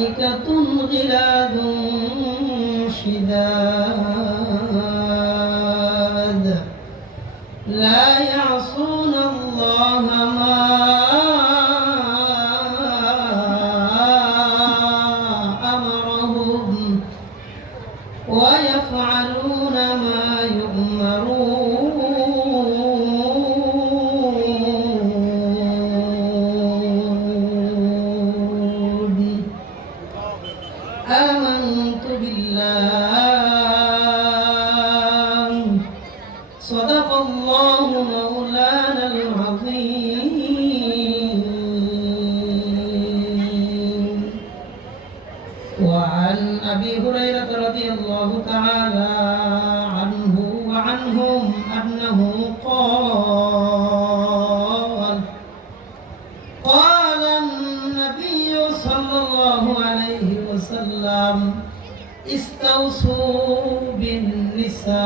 ملائكة غلاظ شداد. لا يعصون الله ما أمرهم ويفعلون ما يؤمرون. مولانا العظيم. وعن أبي هريرة رضي الله تعالى عنه وعنهم أنه قال قال النبي صلى الله عليه وسلم استوصوا بالنساء.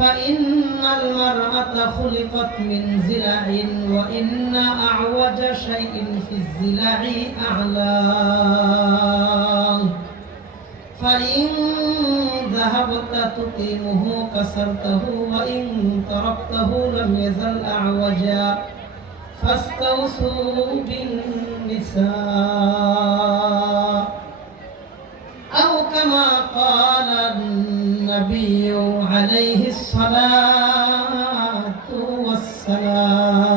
فإن المرأة خلقت من زلع وإن أعوج شيء في الزلع أعلاه فإن ذهبت تقيمه كسرته وإن تركته لم يزل أعوجا فاستوصوا بالنساء أو كما قال النبي عليه الصلاة والسلام.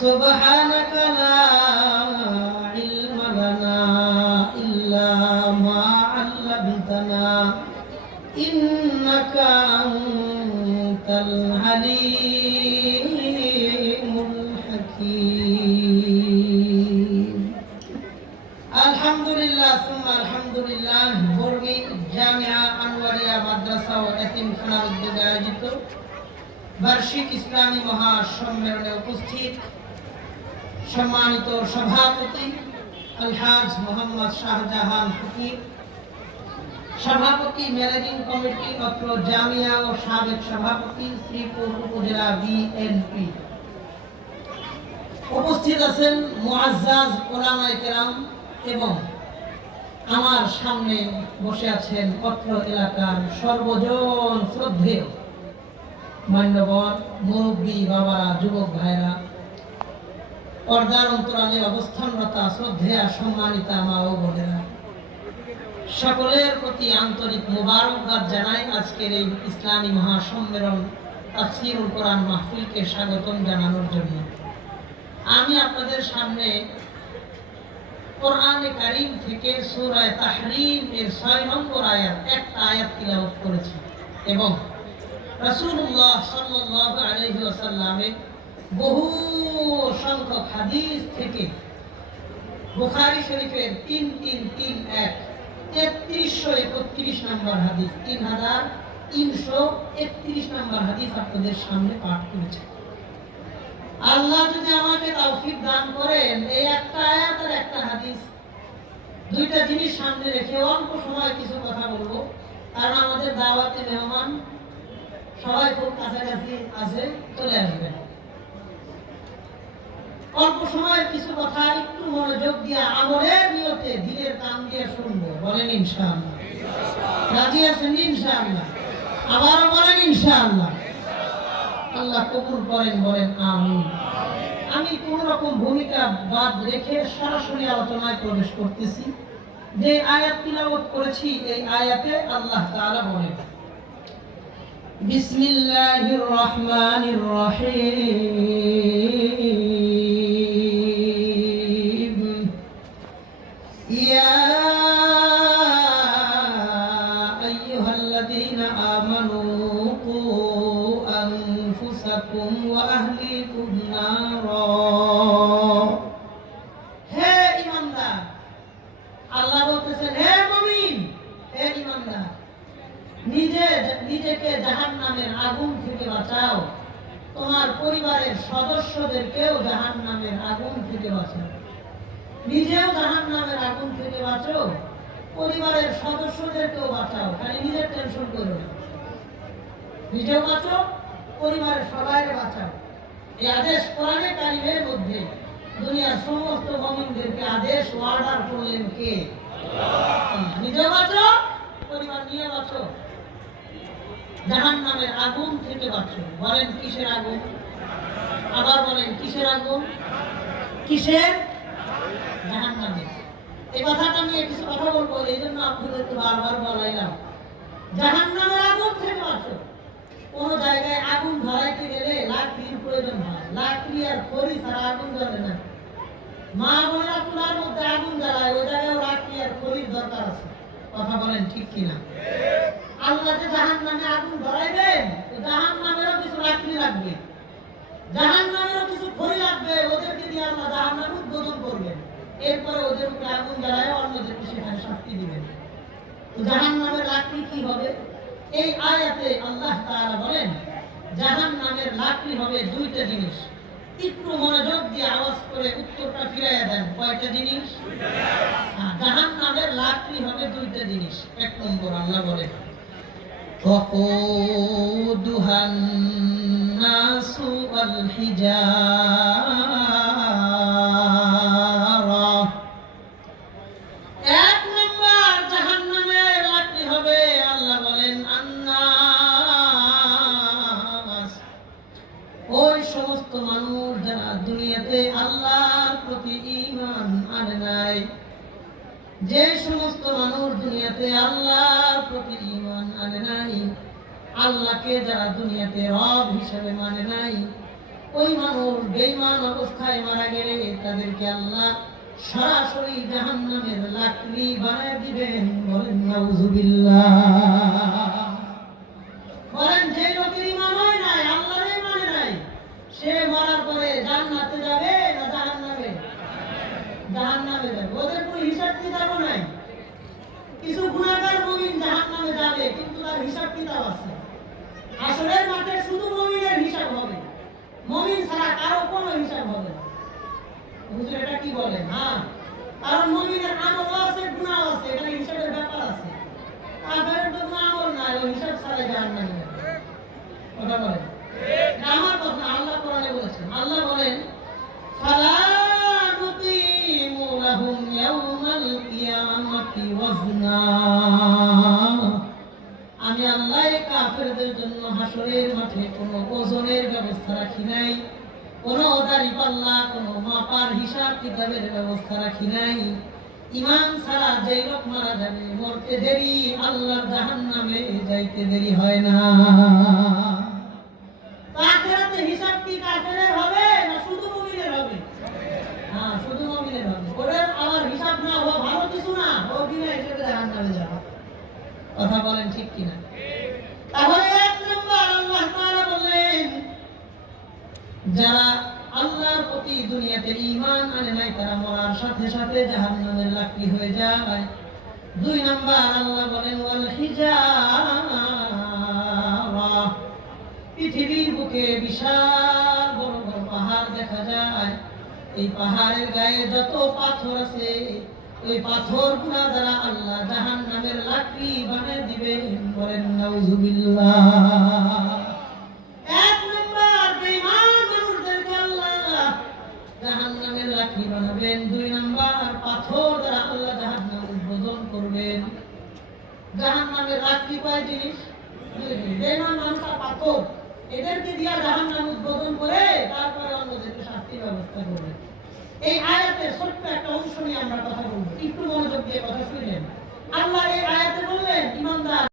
سبحانك لا علم لنا إلا ما علمتنا إنك أنت العليم الحكيم. বার্ষিক ইসলামী মহাসম্মেলনে উপস্থিত সম্মানিত সভাপতি আলহাজ মোহাম্মদ শাহজাহান ফকির সভাপতি ম্যানেজিং কমিটি অত্র জামিয়া ও সাবেক সভাপতি শ্রীপুর উপজেলা বিএনপি উপস্থিত আছেন মুআজ্জাজ ওলামায়ে কেরাম এবং আমার সামনে বসে আছেন অত্র এলাকার সর্বজন শ্রদ্ধেয় মান্যবর মুরব্বী বাবারা যুবক ভাইরা পর্দার অন্তরালে অবস্থানরতা, শ্রদ্ধেয়া, সম্মানিতা মা ও বোনেরা। সকলের প্রতি আন্তরিক মোবারকবাদ জানাই আজকের এই ইসলামী মহাসম্মেলন তাফসিরুল কোরআন মাহফিলকে স্বাগতম জানানোর জন্য। আমি আপনাদের সামনে কোরআনে কারিম থেকে সুরায় তাহরিম এর 6 নম্বর আয়াত, একটা আয়াত তিলাওয়াত করেছি এবং রাসূলুল্লাহ সাল্লাল্লাহু আলাইহি ওয়াসাল্লামের বহু সংখ্যক হাদিস থেকে বুখারী শরীফের 3 3 3 1 তেত্রিশশো একত্রিশ নম্বর হাদিস, তিন হাজার তিনশো একত্রিশ নম্বর হাদিস আপনাদের সামনে পাঠ করেছে। আল্লাহ যদি আমাকে তৌফিক দান করেন, এই একটা আয়াত আর একটা হাদিস, দুইটা জিনিস সামনে রেখে অল্প সময় কিছু কথা বলব। কারণ আমাদের দাওয়াতে মেহমান সবাই খুব কাছাকাছি আছে, চলে আসবেন অল্প সময়ের কিছু কথা, একটু মনোযোগ দিয়ে আমলের নিয়তে দিনের কাম দিয়ে শুনব। বলেন ইনশাআল্লাহ। রাজি আছেন ইনশাআল্লাহ? বলেন ইনশাআল্লাহ। আল্লাহ কবুল করেন, বলেন আমি আমি কোন রকম ভূমিকা বাদ রেখে সরাসরি আলোচনায় প্রবেশ করতেছি। যে আয়াত তিলাওয়াত করেছি, এই আয়াতে আল্লাহ তাআলা বলেন بسم الله الرحمن الرحيم. يا أيها الذين آمنوا قوا أنفسكم وأهليكم نارا. বাঁচাও। তোমার পরিবারের সদস্যদেরকেও জাহান্নামের আগুন থেকে বাঁচাও। নিজেও জাহান্নামের আগুন থেকে বাঁচো পরিবারের সদস্যদেরকেও বাঁচাও। খালি নিজের টেনশন করো নিজেও বাঁচো পরিবারের সবাইকে বাঁচাও। এই আদেশ কোরআনে কারিমের মধ্যে দুনিয়ার সমস্ত মমিনদেরকে আদেশ অর্ডার করলেন কে। নিজেও বাঁচো পরিবার নিয়ে বাঁচো জাহান নামের আগুন থেকে বাঁচো বলেন কিসের আগুন? আবার বলেন কিসের আগুন? কিসের? জাহান নামের এই কথাটা নিয়ে কিছু কথা বলব এই জন্য আপনাদেরকে বারবার বলাইলাম। জাহান নামের আগুন থেকে বাঁচো কোন জায়গায় আগুন ধরাইতে গেলে লাকড়ির প্রয়োজন হয়। লাকড়ি আর খড়ি ছাড়া আগুন জ্বলে না। মা বোনেরা চুলার মধ্যে আগুন জ্বালায় ওই জায়গায় লাকড়ি আর খড়ির দরকার আছে। কথা বলেন ঠিক কিনা? আল্লাহ যে জাহান নামে আগুন ধরাইবেন জাহান নামেরও কিছু লাকড়ি লাগবে। জাহান নামেরও কিছু খড়ি লাগবে, ওদেরকে দিয়ে আল্লাহ জাহান নামে উদ্বোধন করবেন। এরপরে ওদের উপরে আগুন জ্বালায় অন্যদেরকে সেখানে শাস্তি দিবেন। তো জাহান নামের লাকড়ি কি হবে? এই আয়াতে আল্লাহ তাআলা বলেন জাহান নামের লাকড়ি হবে দুইটা জিনিস। একটু মনোযোগ দিয়ে আওয়াজ করে উত্তরটা ফিরাইয়া দেন, কয়টা জিনিস? জাহান নামের লাকড়ি হবে দুইটা জিনিস। এক নম্বর আল্লাহ বলে وقودها الناس والحجارة প্রতি ইমান আনে নাই। আল্লাহকে যারা দুনিয়াতে রব হিসেবে মানে নাই, ওই মানুষ বেইমান অবস্থায় মারা গেলে তাদেরকে আল্লাহ সরাসরি জাহান্নামের লাকড়ি বানায় দিবেন। বলেন, নাউজুবিল্লাহ। বলেন, যে লোকের ইমান হয় নাই আল্লাহর ইমানে নাই সে মরার পরে জান্নাতে যাবে না জাহান্নামে জাহান্নামে যাবে ওদের কোনো হিসাব কিতাব নাই কিছু গুণাগার মুমিন জাহান্নামে যাবে কিন্তু তার হিসাব কিতাব আছে আসলে মাঠে শুধু মুমিনের হিসাব হবে মুমিন ছাড়া কারও কোনো হিসাব হবে না হুজুর এটা কি বলেন হ্যাঁ? কারণ মুমিনের আমল আছে, গুনাহ আছে, এখানে হিসাবের ব্যাপার আছে। কাফেরের তো কোনো আমল নাই ওই হিসাব ছাড়াই জাহান্নামে কথা এটা আমার কথা, আল্লাহ কোরআনে বলেছেন। আল্লাহ বলেন, ফালা নুকিমু লাহুম ইয়াউমাল কিয়ামাতি ওয়াজনা। আমি আল্লাহ কাফেরদের জন্য হাসরের মাঠে কোনো ওজনের ব্যবস্থা রাখি নাই। কোনো দাড়ি পাল্লা, কোনো মাপার হিসাব কিতাবের ব্যবস্থা রাখি নাই। ইমান ছাড়া লোক মারা যাবে, মরতে দেরি, আল্লাহর জাহান্নামে যাইতে দেরি হয় না। আখেরাতে হিসাব কি কাফেরের হবে না শুধু মুমিনের হবে? হ্যাঁ শুধু মুমিনের হবে। ওদের আবার হিসাব না ভালো কিছু না, ও হিসেবে জাহান্নামে যাবে। কথা বলেন ঠিক কিনা? তাহলে এক নম্বর আল্লাহ তাআলা বললেন, যারা দুনিয়াতে ঈমান আনে নাই, তারা মরার সাথে সাথে জাহান্নামের লাকড়ি হয়ে যায়। দুই নাম্বার আল্লাহ বলেন, ওয়াল পৃথিবীর বুকে বিশাল বড় বড় পাহাড় দেখা যায়। এই পাহাড়ের গায়ে যত পাথর আছে, ওই পাথরগুলা দ্বারা আল্লাহ জাহান নামের লাকড়ি বানিয়ে দিবেন। বলেন, নাউজুবিল্লাহ। করবেন, দুই নাম্বার পাথর দ্বারা আল্লাহ জাহান্নাম উদ্বোধন করবেন। জাহান্নামের কি পায় জিনিস? পাথর। এদেরকে দিয়া উদ্বোধন করে তারপরে অন্যদেরকে শাস্তির ব্যবস্থা করবে এই আয়াতের ছোট্ট একটা অংশ নিয়ে আমরা কথা বলব। একটু মনোযোগ দিয়ে কথা শুনলেন। আল্লাহ এই আয়াতে বললেন, ইমানদার